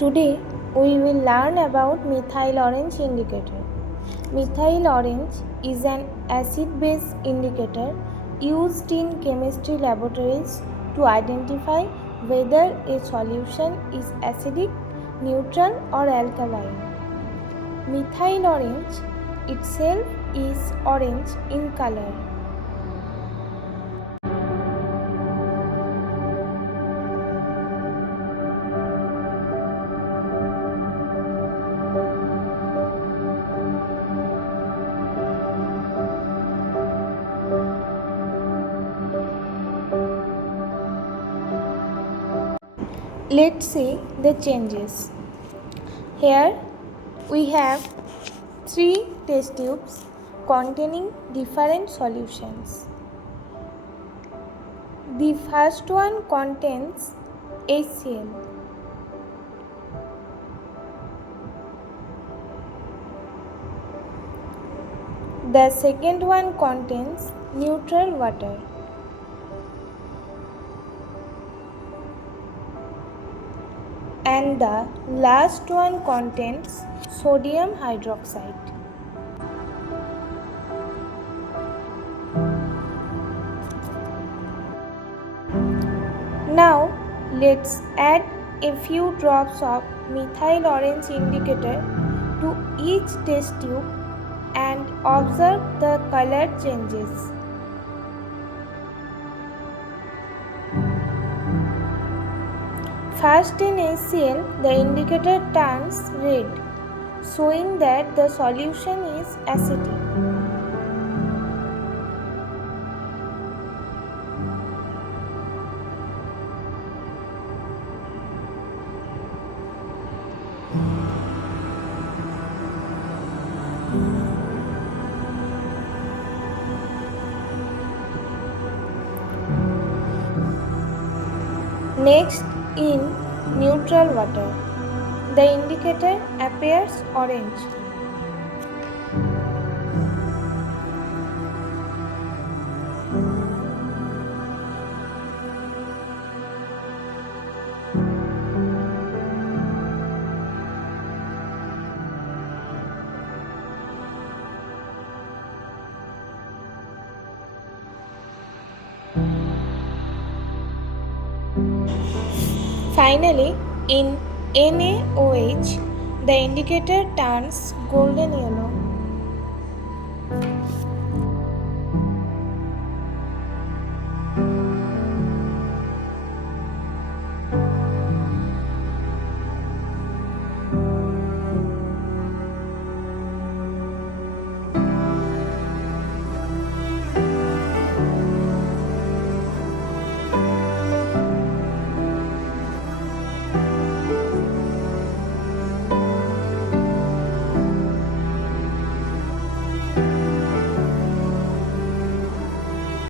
Today we will learn about methyl orange indicator. Methyl orange is an acid-base indicator used in chemistry laboratories to identify whether a solution is acidic, neutral or alkaline. Methyl orange itself is orange in color. Let's see the changes. Here we have 3 test tubes containing different solutions. The first one contains HCl. The second one contains neutral water. And the last one contains sodium hydroxide. Now let's add a few drops of methyl orange indicator to each test tube and observe the color changes. First in HCl, the indicator turns red, showing that the solution is acidic. Next, in neutral water, the indicator appears orange. Finally, in NaOH, the indicator turns golden yellow.